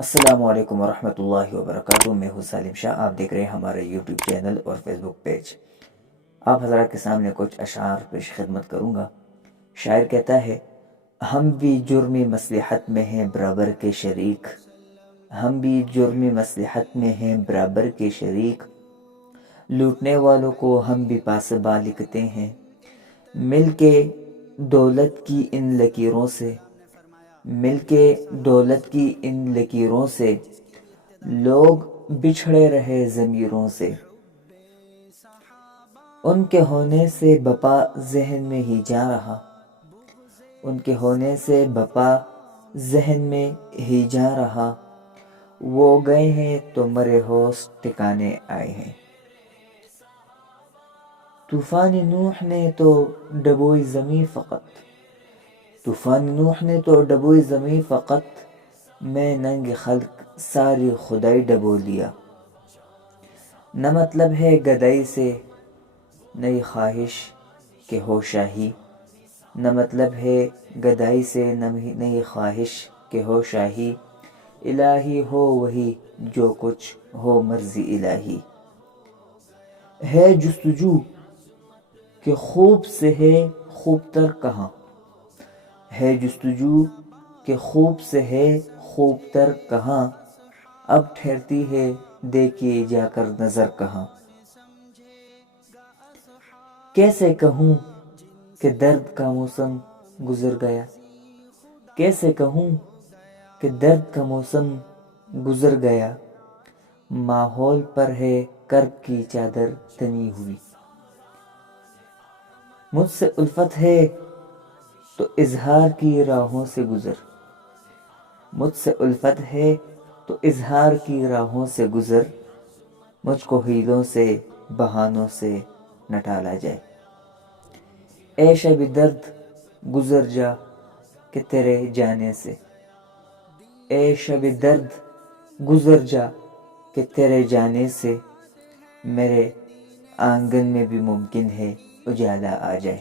السلام علیکم ورحمۃ اللہ وبرکاتہ۔ میں ہوں سالم شاہ، آپ دیکھ رہے ہیں ہمارے یوٹیوب چینل اور فیس بک پیج۔ آپ حضرات کے سامنے کچھ اشعار پیش خدمت کروں گا۔ شاعر کہتا ہے، ہم بھی جرمی مصلحت میں ہیں برابر کے شریک، ہم بھی جرمی مصلحت میں ہیں برابر کے شریک، لوٹنے والوں کو ہم بھی پاسباں لکھتے ہیں، مل کے دولت کی ان لکیروں سے، مل کے دولت کی ان لکیروں سے، لوگ بچھڑے رہے ضمیروں سے، ان کے ہونے سے بپا ذہن میں ہی جا رہا، ان کے ہونے سے بپا ذہن میں ہی جا رہا، وہ گئے ہیں تو مرے ہوش ٹھکانے آئے ہیں۔ طوفان نوح نے تو ڈبوئی زمیں فقط، طوفان نوح نے تو ڈبوئی زمیں فقط، میں ننگ خلق ساری خدائی ڈبو لیا۔ نہ مطلب ہے گدائی سے نئی خواہش کہ ہو شاہی، نہ مطلب ہے گدائی سے نئی خواہش کہ ہو شاہی، الہی ہو وہی جو کچھ ہو مرضی الہی۔ ہے جستجو کہ خوب سے ہے خوب تر کہاں، ہے جستجو کہ خوب سے ہے خوب تر کہاں، اب ٹھہرتی ہے دیکھیے جا کر نظر کہاں۔ کیسے کہوں کہ درد کا موسم گزر گیا، کیسے کہوں کہ درد کا موسم گزر گیا، ماحول پر ہے کرب کی چادر تنی ہوئی۔ مجھ سے الفت ہے تو اظہار کی راہوں سے گزر، مجھ سے الفت ہے تو اظہار کی راہوں سے گزر، مجھ کو حیلوں سے بہانوں سے نہ ٹالا جائے۔ اے شب درد گزر جا کہ تیرے جانے سے، اے شب درد گزر جا کہ تیرے جانے سے، میرے آنگن میں بھی ممکن ہے اجالا آ جائے۔